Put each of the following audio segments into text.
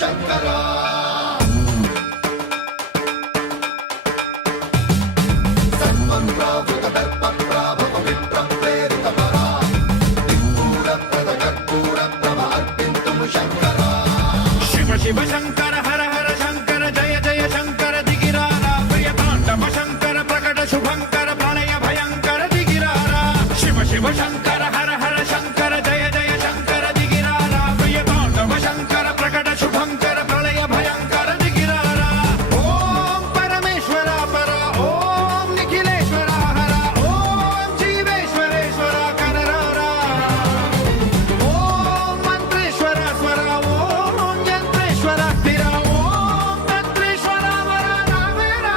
శంకరా శివ శంకర హర హర శంకర జయ జయ శంకర దిగిరారా ప్రియ తాండవ శంకర ప్రకట శుభంకర ప్రళయ భయంకర దిగిరారా శివ శివ శంకర హర హర శంకర జయ జయ శంకర దిగిరారా ప్రియ తాండవ శంకర ప్రకట శుభంకర ప్రళయ భయంకర దిగిరారా ఓం పరమేశ్వర పర ఓం నిఖిలేశ్వర హర ఓం జీవేశ్వరేశ్వర కరరారా ఓం మంత్రేశ్వర స్వర ఓం యంత్రేశ్వర స్థిర ఓం తంత్రేశ్వర వర రావేరా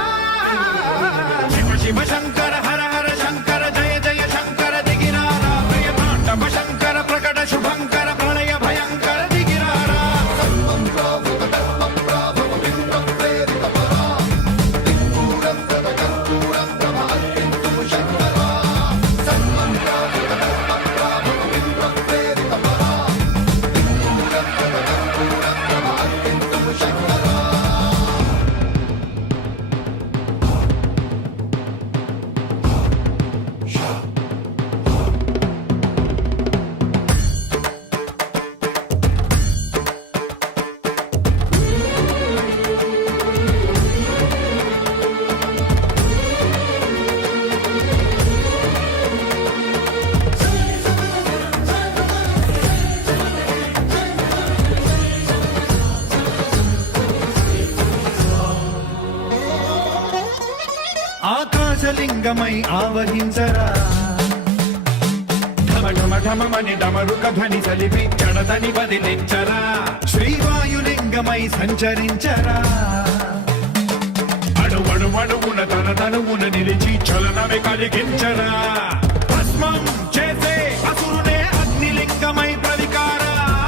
శివ శివ శంకర హర హర శంకర జయ జయ శంకర దిగిరారా ప్రియ తాండవ శంకర ప్రకట శుభంకర ప్రళయ భయంకర దిగిరారా ఆకాశలింగమై ఆవహించరా ఢమ ఢమ ఢమమని డమరుక ధ్వని సలిపి జడదని వదిలించరా శ్రీవాయులింగమై సంచరించరా అణువణువున తన తనువున నిలిచి చలనమే కలిగించరా భస్మం చేసే అసురునే అగ్నిలింగమై ప్రవికార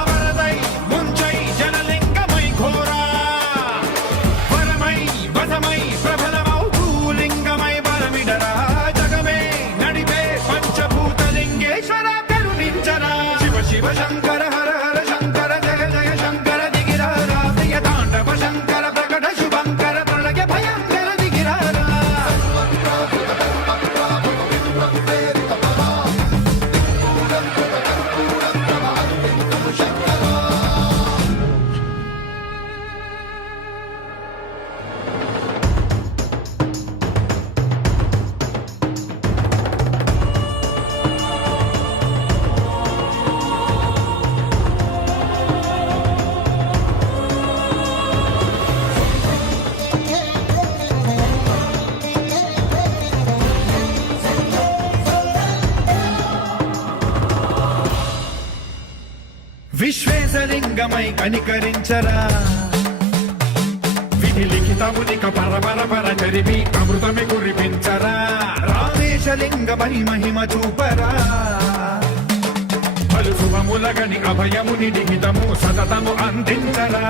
వరదై ముంచై జనలింగమై ఘోరా వరమై వసమై ప్రబలమౌ భూలింగమై బలమిడరా జగమే నడిపే పంచభూతలింగేశ్వర కరుణించరా శివ శివ శంకర హర హర శంకర జయ జయ శంకర దిగిరారా ప్రియ తాండవ శంకర ప్రకట శుభంకర ప్రళయ భయంకర దిగిరారా విశ్వేశలింగమై కనికరించరా విధి లిఖితమునిక పరపర పర చరిపి అమృతమి కురిపించరా రామేశలింగమై మహిమ చూపరా పలు శుభములగని అభయముని లిఖితము సతతము అందించరా